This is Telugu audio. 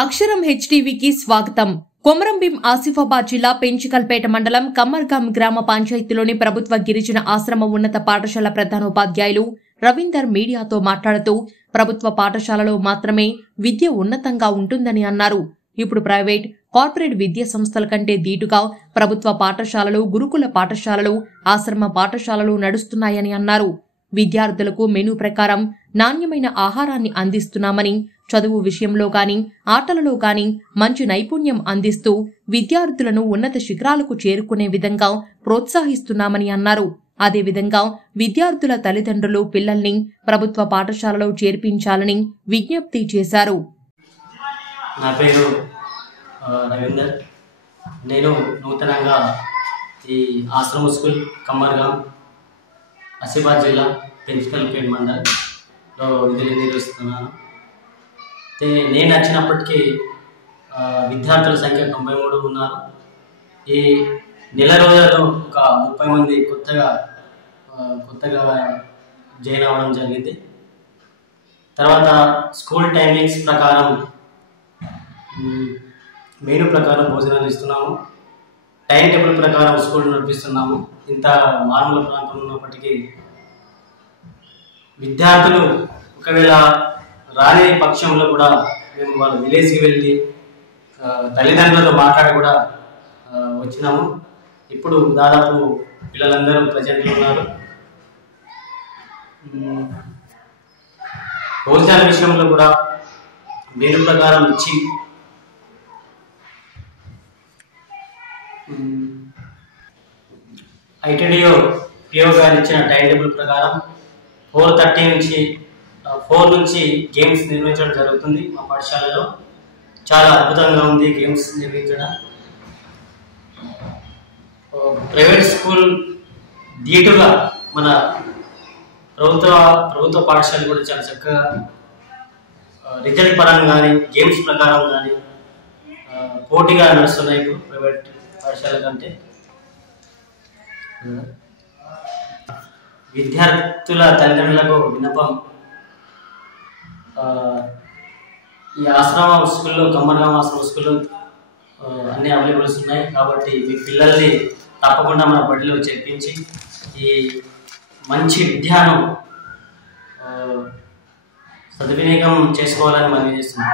అక్షరం హెచ్టీవీకి స్వాగతం. కొమరంభీం ఆసిఫాబాద్ జిల్లా పెంచికల్పేట మండలం కమ్మర్గాం గ్రామ పంచాయతీలోని ప్రభుత్వ గిరిజన ఆశ్రమ ఉన్నత పాఠశాల ప్రధానోపాధ్యాయులు రవీందర్ మీడియాతో మాట్లాడుతూ ప్రభుత్వ పాఠశాలలో మాత్రమే విద్య ఉన్నతంగా ఉంటుందని అన్నారు. ఇప్పుడు ప్రైవేట్, కార్పొరేట్ విద్యా సంస్థల కంటే దీటుగా ప్రభుత్వ పాఠశాలలు, గురుకుల పాఠశాలలు, ఆశ్రమ పాఠశాలలు నడుస్తున్నాయని అన్నారు. విద్యార్థులకు మెనూ ప్రకారం నాణ్యమైన ఆహారాన్ని అందిస్తున్నామని, చదువు విషయంలో గాని, ఆటలలో గాని మంచి నైపుణ్యం అందిస్తూ విద్యార్థులను ఉన్నత శిఖరాలకు చేరుకునే విధంగా ప్రోత్సహిస్తున్నామని అన్నారు. అదేవిధంగా విద్యార్థుల తల్లిదండ్రులు పిల్లల్ని ప్రభుత్వ పాఠశాలలో చేర్పించాలని విజ్ఞప్తి చేశారు. నా పేరు రవీందర్. నేను నూతనంగా ఈ ఆశ్రమ స్కూల్ కమ్మర్గాం ఆసిఫాబాద్ జిల్లా పెంచికల్పేట మండలంలో విధులు నిర్వహిస్తున్నాను. నేను వచ్చినప్పటికీ విద్యార్థుల సంఖ్య 93 ఉన్నారు. ఈ నెల రోజులలో ఒక 30 మంది కొత్తగా జాయిన్ అవ్వడం జరిగింది. తర్వాత స్కూల్ టైమింగ్స్ ప్రకారం మెనూ ప్రకారం భోజనాలు ఇస్తున్నాము. టైం టేబుల్ ప్రకారం స్కూల్ నడిపిస్తున్నాము. ఇంత మారుమూల ప్రాంతం ఉన్నప్పటికీ విద్యార్థులు ఒకవేళ రాని పక్షంలో కూడా మేము వాళ్ళ విలేజ్కి వెళ్ళి తల్లిదండ్రులతో మాట్లాడి కూడా వచ్చినాము. ఇప్పుడు దాదాపు పిల్లలందరూ ప్రజెంట్లో ఉన్నారు. భోజనాల విషయంలో కూడా మెనూ ప్రకారం ఇచ్చి ఐటీడీఓ పిఓ గారు ఇచ్చిన టైం టేబుల్ ప్రకారం 4 నుంచి గేమ్స్ నిర్వహించడం జరుగుతుంది. మా పాఠశాలలో చాలా అద్భుతంగా ఉంది గేమ్స్ నిర్వహించడం. ప్రైవేట్ స్కూల్ ధీటుగా మన ప్రభుత్వ పాఠశాలలు కూడా చాలా చక్కగా రిజల్ట్ పరంగా కానీ, గేమ్స్ ప్రకారం కానీ పోటీగా నడుస్తున్నాయి ఇప్పుడు ప్రైవేట్ పాఠశాల కంటే. విద్యార్థుల తల్లిదండ్రులకు విన్నపం, ఈ ఆశ్రమ స్కూల్లో, కమ్మర్గాం ఆశ్రమ స్కూల్లో అన్ని అవైలబుల్స్ ఉన్నాయి. కాబట్టి మీ పిల్లల్ని తప్పకుండా మన బడిలో చేర్పించి ఈ మంచి విద్యను సద్వినియోగం చేసుకోవాలని మనం చేస్తున్నాం.